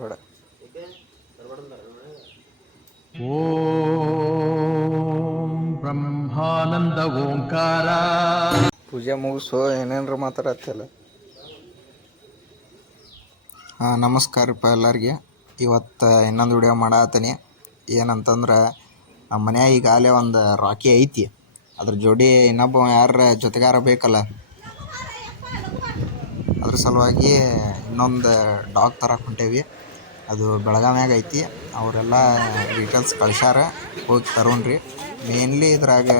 ಬೇಡ. ಓಂ ಬ್ರಹ್ಮಾನಂದ ಓಂಕಾರ. ಪೂಜೆ ಮುಗಿಸು, ಏನೇನ್ರ ಮಾತಾಡತ್ತಿಲ್ಲ. ನಮಸ್ಕಾರಪ್ಪ ಎಲ್ಲರಿಗೆ. ಇವತ್ತು ಇನ್ನೊಂದು ವಿಡಿಯೋ ಮಾಡತ್ತೀನಿ. ಏನಂತಂದ್ರೆ ನಮ್ಮ ಮನ್ಯಾಗ ಈಗಾಗಲೇ ಒಂದು ರಾಕಿ ಐತಿ. ಅದ್ರ ಜೋಡಿ ಇನ್ನೊಬ್ಬ ಯಾರ ಜೊತೆಗಾರ ಬೇಕಲ್ಲ, ಅದ್ರ ಸಲುವಾಗಿ ಇನ್ನೊಂದು ಡಾಗ್ ತರಕ್ಕೆ ಹೊಂಟೇವಿ. ಅದು ಬೆಳಗಾವ್ಯಾಗ ಐತಿ. ಅವರೆಲ್ಲ ಡೀಟೇಲ್ಸ್ ಕಳ್ಸ್ಯಾರ, ಹೋಗಿ ತರೋಣ್ರಿ. ಮೇನ್ಲಿ ಇದ್ರಾಗ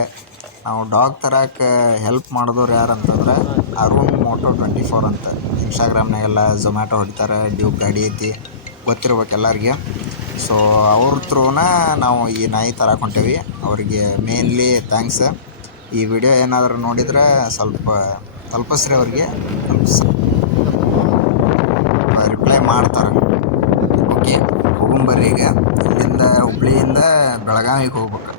ನಾವು ಡಾಗ್ ತರಕ್ಕೆ ಹೆಲ್ಪ್ ಮಾಡಿದವ್ರು ಯಾರು ಅಂತಂದ್ರೆ ಅರುಣ್ ಮೋಟೋ 24 ಅಂತ. ಇನ್ಸ್ಟಾಗ್ರಾಮ್ನಾಗೆಲ್ಲ ಝೊಮ್ಯಾಟೊ ಹೊಡಿತಾರೆ, ಡ್ಯೂಕ್ ಗಾಡಿ ಐತಿ, ಗೊತ್ತಿರ್ಬೇಕು ಎಲ್ಲರಿಗೆ. ಸೊ ಅವ್ರ ಥ್ರೂನ ನಾವು ಈ ನಾಯಿ ತರಕ್ಕೆ ಹೊಂಟೇವಿ. ಅವರಿಗೆ ಮೇನ್ಲಿ ಥ್ಯಾಂಕ್ಸ್. ಈ ವಿಡಿಯೋ ಏನಾದರೂ ನೋಡಿದ್ರೆ ಸ್ವಲ್ಪ ತಲುಪಿಸ್ರಿ, ಅವ್ರಿಗೆ ರಿಪ್ಲೈ ಮಾಡ್ತಾರೆ. ಓಕೆ, ಹೋಗೊಂಬರ್ರಿ. ಈಗ ಇಲ್ಲಿಂದ ಹುಬ್ಳಿಯಿಂದ ಬೆಳಗಾವಿಗೆ ಹೋಗ್ಬೇಕು.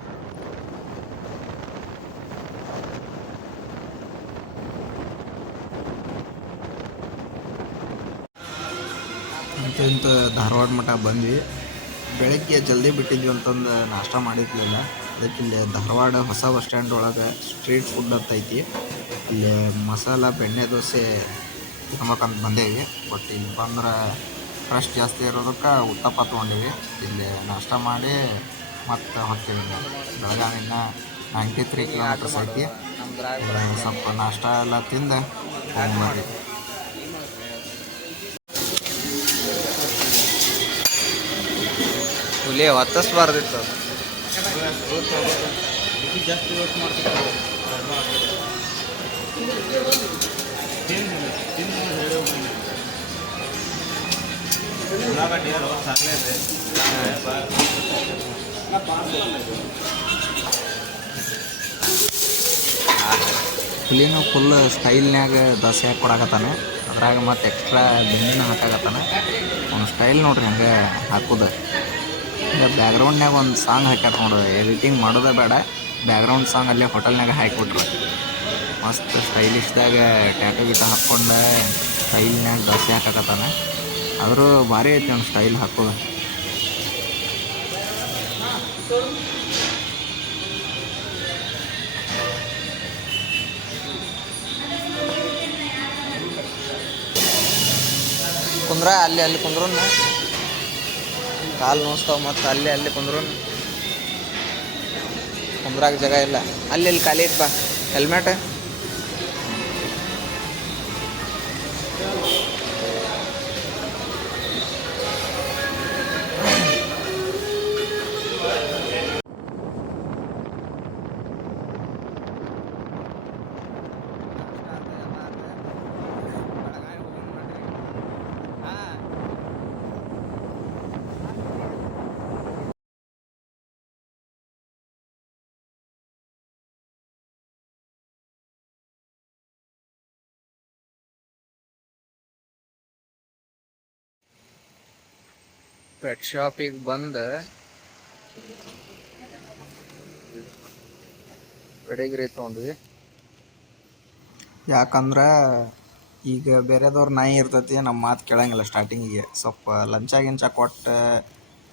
ಇಂಥ ಧಾರವಾಡ ಮಠ ಬಂದ್ವಿ. ಬೆಳಗ್ಗೆ ಜಲ್ದಿ ಬಿಟ್ಟಿದ್ವಿ ಅಂತಂದು ನಾಷ್ಟ ಮಾಡಿದ್ಲಿಲ್ಲ. ಅದಕ್ಕೆ ಇಲ್ಲಿ ಧಾರವಾಡ ಹೊಸ ಬಸ್ ಸ್ಟ್ಯಾಂಡ್ ಒಳಗೆ ಸ್ಟ್ರೀಟ್ ಫುಡ್ ಅಂತ ಐತಿ. ಇಲ್ಲಿ ಮಸಾಲ ಬೆಣ್ಣೆ ದೋಸೆ ತಿನ್ಬೇಕಂತ ಬಂದೇವಿ. ಬಟ್ ಇಲ್ಲಿ ಬಂದ್ರೆ ಫ್ರೆಶ್ ಜಾಸ್ತಿ ಇರೋದಕ್ಕೆ ಉತ್ತಪ್ಪ ತೊಗೊಂಡೀವಿ. ಇಲ್ಲಿ ನಾಷ್ಟ ಮಾಡಿ ಮತ್ತೆ ಹೋಗ್ತೀವಿ. ಬೆಳಗಾವಿನ 93 ಕಿಲೋಮೀಟರ್ಸ್ ಐತಿ. ಸ್ವಲ್ಪ ನಾಷ್ಟ ಎಲ್ಲ ತಿಂದು ಹೋಗ್ಬರ್ರಿ. ಹುಲಿ ಹೊತ್ತಿಸ್ಬಾರ್ದಿತ್ತು. ಹುಲಿನೂ ಫುಲ್ ಸ್ಟೈಲ್ನಾಗ ದೋಸೆ ಹಾಕಿ ಕೊಡಕತ್ತಾನೆ. ಅದ್ರಾಗ ಮತ್ತು ಎಕ್ಸ್ಟ್ರಾ ಬೆಣ್ಣೆನ ಹಾಕಾಕತ್ತಾನ. ಅವ್ನು ಸ್ಟೈಲ್ ನೋಡ್ರಿ ಹಂಗೆ ಹಾಕೋದು. ಈಗ ಬ್ಯಾಕ್ಗ್ರೌಂಡ್ನಾಗ ಒಂದು ಸಾಂಗ್ ಹಾಕ್ಯಾರ ನೋಡ್ರಿ. ಎಡಿಟಿಂಗ್ ಮಾಡೋದೇ ಬೇಡ, ಬ್ಯಾಕ್ಗ್ರೌಂಡ್ ಸಾಂಗ್ ಅಲ್ಲೇ ಹೋಟೆಲ್ನಾಗ ಹಾಕಿಬಿಟ್ರು. ಮಸ್ತ್ ಸ್ಟೈಲಿಶ್ದಾಗ ಟ್ಯಾಟು ಗೀಟ ಹಾಕ್ಕೊಂಡು ಸ್ಟೈಲ್ನಾಗ ದೋಸೆ ಹಾಕಾಕತ್ತಾನೆ. ಆದರೂ ಭಾರಿ ಐತಿ ಅವ್ನು ಸ್ಟೈಲ್ ಹಾಕೋದು. ಕುಂದ್ರ ಅಲ್ಲಿ ಕುಂದ್ರು, ಕಾಲು ನೋಸ್ತಾವ. ಮತ್ತು ಅಲ್ಲಿ ಕುಂದ್ರು, ಕುಂದ್ರಾಗ ಜಾಗ ಇಲ್ಲ. ಅಲ್ಲಿ ಖಾಲಿ ಐತ್ ಬಾ. ಹೆಲ್ಮೆಟ್ ಪೆಟ್ ಶಾಪಿಗೆ ಬಂದು ಪೆಡಿಗ್ರಿ ತೊಗೊಂಡ್ವಿ. ಯಾಕಂದ್ರೆ ಈಗ ಬೇರೆದವ್ರ ನಾಯಿ ಇರ್ತೈತಿ, ನಮ್ಮ ಮಾತು ಕೇಳಂಗಿಲ್ಲ ಸ್ಟಾರ್ಟಿಂಗಿಗೆ. ಸ್ವಲ್ಪ ಲಂಚ ಕೊಟ್ಟು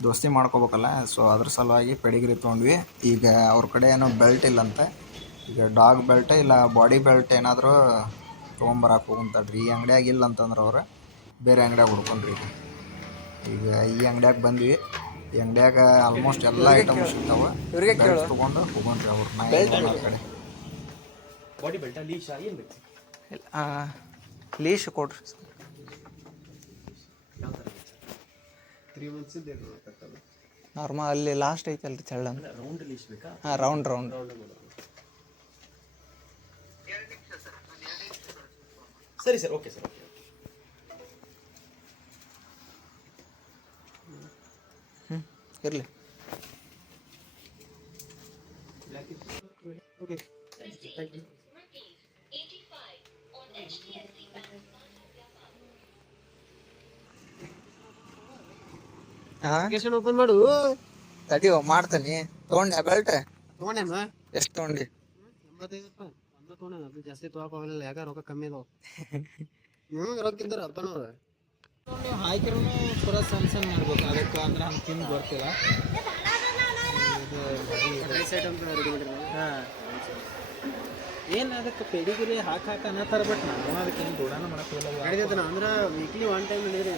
ದೋಸ್ತಿ ಮಾಡ್ಕೋಬೇಕಲ್ಲ. ಸೊ ಅದ್ರ ಸಲುವಾಗಿ ಪೆಡಿಗ್ರಿ ತೊಗೊಂಡ್ವಿ. ಈಗ ಅವ್ರ ಕಡೆ ಏನೋ ಬೆಲ್ಟ್ ಇಲ್ಲಂತೆ. ಈಗ ಡಾಗ್ ಬೆಲ್ಟ್ ಇಲ್ಲ ಬಾಡಿ ಬೆಲ್ಟ್ ಏನಾದರೂ ತೊಗೊಂಬರಕ್ಕೆ ಹೋಗುಂತಾಡ್ರಿ. ಈ ಅಂಗಡಿಯಾಗ ಇಲ್ಲ ಅಂತಂದ್ರೆ ಅವ್ರು ಬೇರೆ ಅಂಗಡಿಯಾಗ ಹುಡ್ಕೊಂಡ್ರಿ. ಈಗ ಈ ಅಂಗಡಿಯಾಗ ಬಂದ್ವಿ. ಈ ಅಂಗಡಿಯಾಗ ಆಲ್ಮೋಸ್ಟ್ ಎಲ್ಲ ಐಟಮ್ಸ್ ಸಿಗ್ತಾವೆ. ಬೆಲ್ಟ್ ತೊಗೊಂಡು ಹೋಗೋಣ್ರಿ ಅವ್ರ ನಾಯಿ ಕಡೆ. ಬಾಡಿ ಬೆಲ್ಟ್ ಲೀಶ್ ಏನು ಬೇಕು? ಲೀಶ್ ಕೊಡ್ರಿ. 3 months ಇದೆ ನಾರ್ಮಲ್ ಅಲ್ಲಿ ಲಾಸ್ಟ್ ಐತಲ್ರಿ ಚಳ್ಳ. ರೌಂಡ್ ಲೀಶ್ ಬೇಕಾ? ಹಾಂ, ರೌಂಡ್. ಸರಿ ಸರ್, ಓಕೆ ಸರ್, ಓಕೆ. ಇರಲಿ. Okay, thank you. Application open ಮಾಡು. ತಡಿ ಮಾಡ್ತೀನಿ. ತೊಗೊಂಡೆ ಬೆಲ್ಟ್? ತೊಗೊಂಡೇನ? ಎಷ್ಟು ತೊಗೊಂಡು? 85 ರೂಪಾಯಿ. ಒಂದು ತೊಗೊಂಡೇನ. ಅದು ಜಾಸ್ತಿ ತೊಗೊಳಕ್ ಹೋಗಲಿಲ್ಲ, ಯಾಕೆ ರೊಕ್ಕ ಕಮ್ಮಿ ಇದಾವೆ. ರೊಕ್ಕ ಇದ್ದಾರೆ ಅಪ್ಪನವ್ರು. ನೀವು ಹಾಕಿರೂ ಪೂರ ಸಣ್ಣ ಸಣ್ಣ ಮಾಡ್ಬೇಕು ಅದಕ್ಕೆ ಅಂದ್ರೆ ಹಂಗೆ ತಿಂದು ಬರ್ತಿಲ್ಲ ರೈಸ್ ಐಟಮ್ ರೆಡಿ ಮಾಡಿರೋದು. ಹಾಂ ಏನು ಅದಕ್ಕೆ ಪೆಡಿಗಿರಿ ಹಾಕಿ ಅನ್ನತ್ತಾರ ಬಟ್ ನಾವು ಅದಕ್ಕೆ ಏನು ದೂಡಾನ ಮಾಡಕ್ಕಿಲ್ಲ ನಡೀತೈತೆ ಅಂದ್ರೆ ವೀಕ್ಲಿ ಒನ್ ಟೈಮ್ ನಡೆದ್ರಿ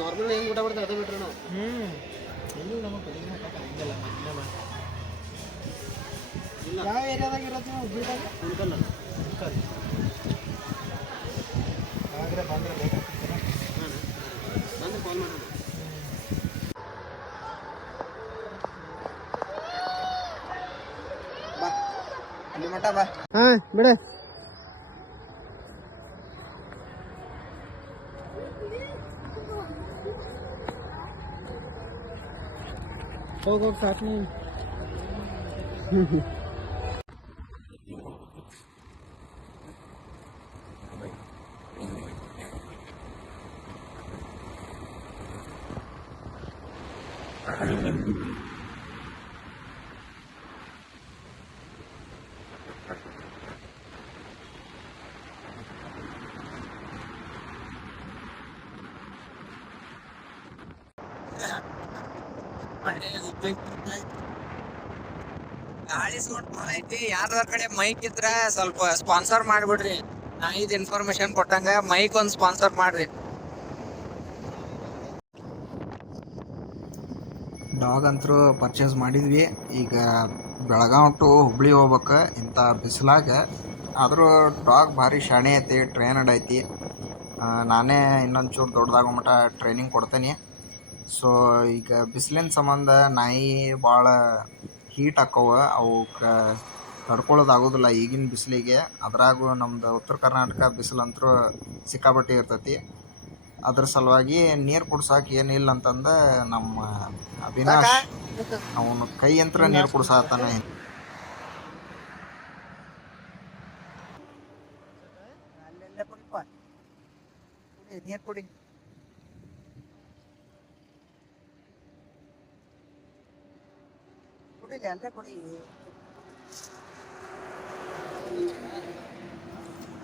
ನಾರ್ಮಲ್ ಹೆಂಗೆ ಊಟ ಮಾಡ್ತಾರೆ ಅದೇ ಬಿಟ್ರೆ ನಾವು ಎಲ್ಲಿ ನಮಗೆ ಪೆಡಿಗಿರಿ ಹಾಕಕ್ಕೆ ಹಂಗಿಲ್ಲ ಇಲ್ಲ ಯಾವ ಏರಿಯಾದಾಗ ಇರೋದು ನೀವು ಹುಬ್ಳಿದಾಗ ಉಳ್ಕಲ್ಲ ಹಾಗಾದ್ರೆ ಬಂದ್ರೆ ಬೇಕಾಗ್ತದೆ ಹಾಂ ಬಂದು ಕಾಲ್ ಮಾಡೋಣ. ಬಾ ಅಲ್ಲಿ ಮಟ ಬಾ. ಹಾಂ ಬಿಡ ಹೋಗಿ ಸಾಕು ಗಾಳಿ ಸೌಂಡ್ ಐತಿ ಯಾರ ಕಡೆ ಮೈಕ್ ಇದ್ರ ಸ್ವಲ್ಪ ಸ್ಪಾನ್ಸರ್ ಮಾಡ್ಬಿಡ್ರಿ. ನಾ ಇದು ಇನ್ಫಾರ್ಮೇಶನ್ ಕೊಟ್ಟಂಗ ಮೈಕ್ ಒಂದ್ ಸ್ಪಾನ್ಸರ್ ಮಾಡ್ರಿ. ಡಾಗ್ ಅಂತೂ ಪರ್ಚೇಸ್ ಮಾಡಿದ್ವಿ. ಈಗ ಬೆಳಗಾವ್ ಟು ಹುಬ್ಳಿ ಹೋಗ್ಬೇಕು ಇಂಥ ಬಿಸಿಲಾಗ. ಆದರೂ ಡಾಗ್ ಭಾರಿ ಶಾಣೆ ಐತಿ, ಟ್ರೈನಡ್ ಐತಿ. ನಾನೇ ಇನ್ನೊಂದು ಚೂರು ದೊಡ್ಡದಾಗೋ ಮಟ್ಟ ಟ್ರೈನಿಂಗ್ ಕೊಡ್ತೇನೆ. ಸೊ ಈಗ ಬಿಸಿಲಿನ ಸಂಬಂಧ ನಾಯಿ ಭಾಳ ಹೀಟ್ ಆಕ್ಕವು, ಅವಕ್ಕೆ ತಡ್ಕೊಳ್ಳೋದಾಗೋದಿಲ್ಲ ಈಗಿನ ಬಿಸಿಲಿಗೆ. ಅದ್ರಾಗೂ ನಮ್ದು ಉತ್ತರ ಕರ್ನಾಟಕ ಬಿಸಿಲಂತೂ ಸಿಕ್ಕಾಪಟ್ಟೆ ಇರ್ತೈತಿ. ಅದ್ರ ಸಲುವಾಗಿ ನೀರು ಕುಡ್ಸಕ್ಕೆ ಏನಿಲ್ಲ ಅಂತಂದು ನಮ್ಮ ಅವಿನಾಶ್ ಅವನು ಕೈ ಯಂತ್ರ ನೀರು ಕುಡ್ಸಾತಾನೆ. ನೀರ್ ಕುಡಿ.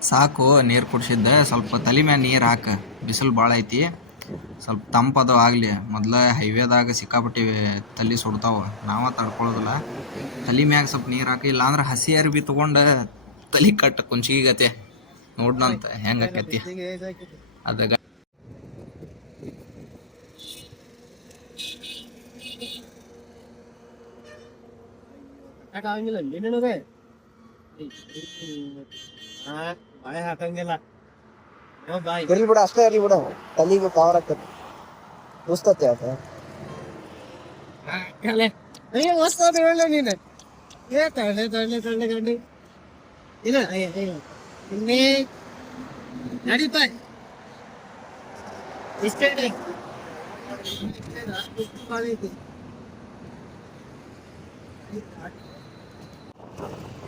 ಸಾಕು ನೀರು ಕುಡ್ಸಿದ್ದೆ. ಸ್ವಲ್ಪ ತಲೆ ಮ್ಯಾಗ ನೀರು ಹಾಕ, ಬಿಸಿಲು ಭಾಳ ಐತಿ. ಸ್ವಲ್ಪ ತಂಪದು ಆಗಲಿ. ಮೊದಲು ಹೈವೇದಾಗ ಸಿಕ್ಕಾಪಟ್ಟಿ ತಲೆ ಸುಡ್ತಾವೆ, ನಾವೇ ತಡ್ಕೊಳ್ಳೋದಿಲ್ಲ. ತಲೆ ಮ್ಯಾಗ ಸ್ವಲ್ಪ ನೀರು ಹಾಕಿ, ಇಲ್ಲಾಂದ್ರೆ ಹಸಿ ಅರ್ಬಿ ತೊಗೊಂಡು ತಲೆ ಕಟ್ಟ ಕುಂಚಿಗತೆ ನೋಡ್ನಂತ ಹೆಂಗೆ ಆಕೈತಿ ಅದಾಗ. ಯಾಕೆ ಆಗಂಗಿಲ್ಲ ಏನೇನದೆ ಹಾಂ ಬಾಯಿ ಹಾಕಂಗಿಲ್ಲ ಬಾಯಿ ಇರ್ಲಿ ಬಿಡ, ಅಷ್ಟೇ ಇರ್ಲಿ ಬಿಡ, ತಲೆಗೆ ಪವರ್ ಆಗ್ತದೆ, ಉಸ್ತತೆ ಅದು. ಅಯ್ಯೋ ಮಸ್ತ್ ಆದ್ರೆ ಒಳ್ಳೆ ನೀನು ಏ ತಳ್ಳೆ ತಳ್ಳೆ ತಳ್ಳೆ ಗಂಡಿ ಇಲ್ಲ ಇನ್ನೇ ನಡೀತ ಇಷ್ಟೇ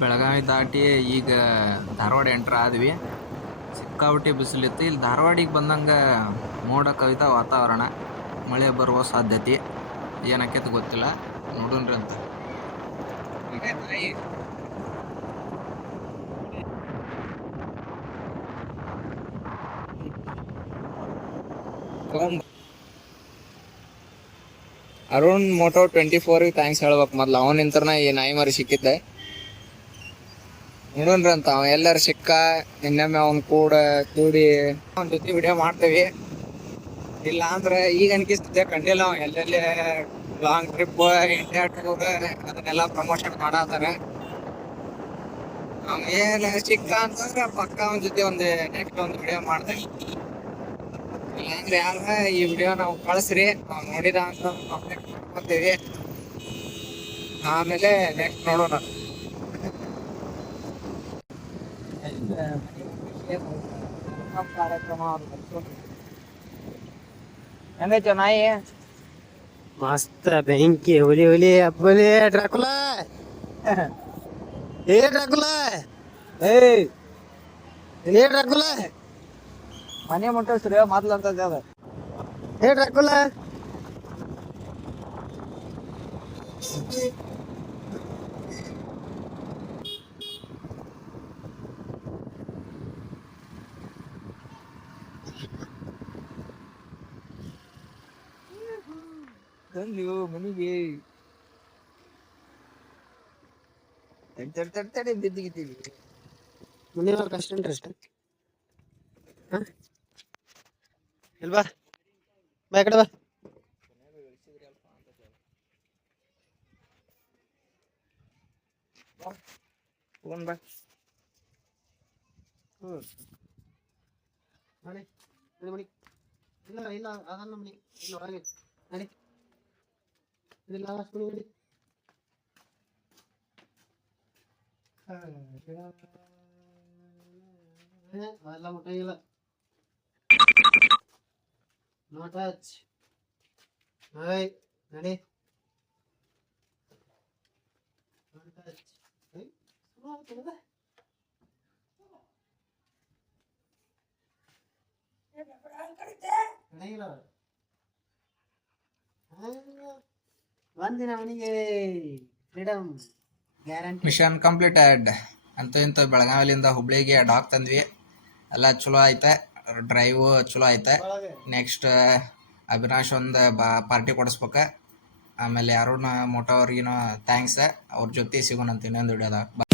ಬೆಳಗಾವಿ ದಾಟಿ ಈಗ ಧಾರವಾಡ ಎಂಟ್ರ್ ಆದ್ವಿ. ಸಿಕ್ಕಾಪಟ್ಟೆ ಬಿಸಿಲಿತ್ತು. ಇಲ್ಲಿ ಧಾರವಾಡಿಗೆ ಬಂದಂಗೆ ಮೋಡ ಕವಿತಾ ವಾತಾವರಣ, ಮಳೆ ಬರುವ ಸಾಧ್ಯತೆ. ಏನಕ್ಕೈತೆ ಗೊತ್ತಿಲ್ಲ, ನೋಡೋಣ್ರಿ ಅಂತ. ಅರುಣ್ ಮೋಟೋ 24 ಥ್ಯಾಂಕ್ಸ್ ಹೇಳ್ಬೇಕು. ಮೊದ್ಲು ಅವನ ನಿಂತ್ರನ ಈ ನಾಯಿ ಮರಿ ಸಿಕ್ಕಿದ್ದೆ. ನೋಡೋಣ್ರಿ ಅಂತ, ಅವ ಎಲ್ಲಾರು ಸಿಕ್ಕ ಇನ್ನೊಮ್ಮೆ ಅವ್ನ ಕೂಡಿ ಅವನ ಜೊತೆ ವಿಡಿಯೋ ಮಾಡ್ತೇವಿ. ಇಲ್ಲ ಅಂದ್ರೆ ಈಗ ಅನ್ಕಿಸ್ತದೆ ಕಂಡಿಲ್ಲ ಅವ ಎಲ್ಲೆಲ್ಲಿ ಲಾಂಗ್ ಟ್ರಿಪ್, ಇಂಡಿಯಾ ಟೂರ್ ಅದನ್ನೆಲ್ಲ ಪ್ರಮೋಷನ್ ಮಾಡತ್ತಾರ. ಅವ ಏನ್ ಸಿಕ್ಕ ಅಂತಂದ್ರೆ ಪಕ್ಕ ಅವನ ಜೊತೆ ನೆಕ್ಸ್ಟ್ ಒಂದು ವಿಡಿಯೋ ಮಾಡ್ತೇವೆ. ಇಲ್ಲಾಂದ್ರೆ ಯಾರ ಈ ವಿಡಿಯೋ ನಾವು ಕಳಿಸ್ರಿ, ನಾವು ನೋಡಿದ ಅಂತ ಮಾಡ್ತೀವಿ. ಆಮೇಲೆ ನೆಕ್ಸ್ಟ್ ನೋಡೋಣ. ಹೆಂಗೈತೆ ನಾಯಿ? ಮಸ್ತ್ ಬೆಂಕಿ ಹುಲಿ ಹುಲಿ ಹಬ್ಬಲಿ ಡ್ರಾಕುಲ ಏ ಡ್ರಾಕುಲ ಏ ಡ್ರಾಕುಲ ಮನೆ ಮುಟ್ಟಿಸ್ರಿ ಮೊದ್ಲು ಅಂತ ಅದ. ಏ ಡ್ರಾಕುಲ ತಡಿ ಬಿದ್ದಿಗಿದ್ದೀವಿ. ಮುಂದಿನ ವಾರ ಕಷ್ಟ ಇಂಟ್ರೆಸ್ಟ್ ಇಲ್ವಾ ಬಾ ಈ ಕಡೆ ಬಾ ಫೋನ್ ಬಾ. ನಡಿ ಮಣಿ ಇಲ್ಲ ಇಲ್ಲ ಅದನ್ನ ಮಣಿ ಇಲ್ಲ ಒಳಗೆ ನಡಿ ಇಲ್ಲ ಮಣಿ ನಡಿ ಎಲ್ಲ ಮುಟ್ಟಾಗಿಲ್ಲ ನೋ ಟಚ್ ಹಾಯ್ ನಡಿ ನೋ ಟಚ್ ಒಂದಿನ ಮನೆಗೆ ಫ್ರೀಡಮ್ ಗ್ಯಾರಂಟಿ ಮಿಷನ್ ಕಂಪ್ಲೀಟೆಡ್. ಅಂತೂ ಇಂತೂ ಬೆಳಗಾವಿಲಿಂದ ಹುಬ್ಳಿಗೆ ಡಾಗ್ ತಂದ್ವಿ. ಎಲ್ಲ ಚಲೋ ಐತೆ, ಡ್ರೈವು ಚಲೋ ಐತೆ. ನೆಕ್ಸ್ಟ್ ಅವಿನಾಶ್ ಒಂದು ಪಾರ್ಟಿ ಕೊಡಿಸ್ಬೇಕು. ಆಮೇಲೆ ಅರುಣ್ ಮೋಟೋ ಅವ್ರಿಗಿನೂ ಥ್ಯಾಂಕ್ಸ್. ಅವ್ರ ಜೊತೆ ಸಿಗೋಣಂತ ಇನ್ನೊಂದು ವಿಡಿಯೋದಾಗ.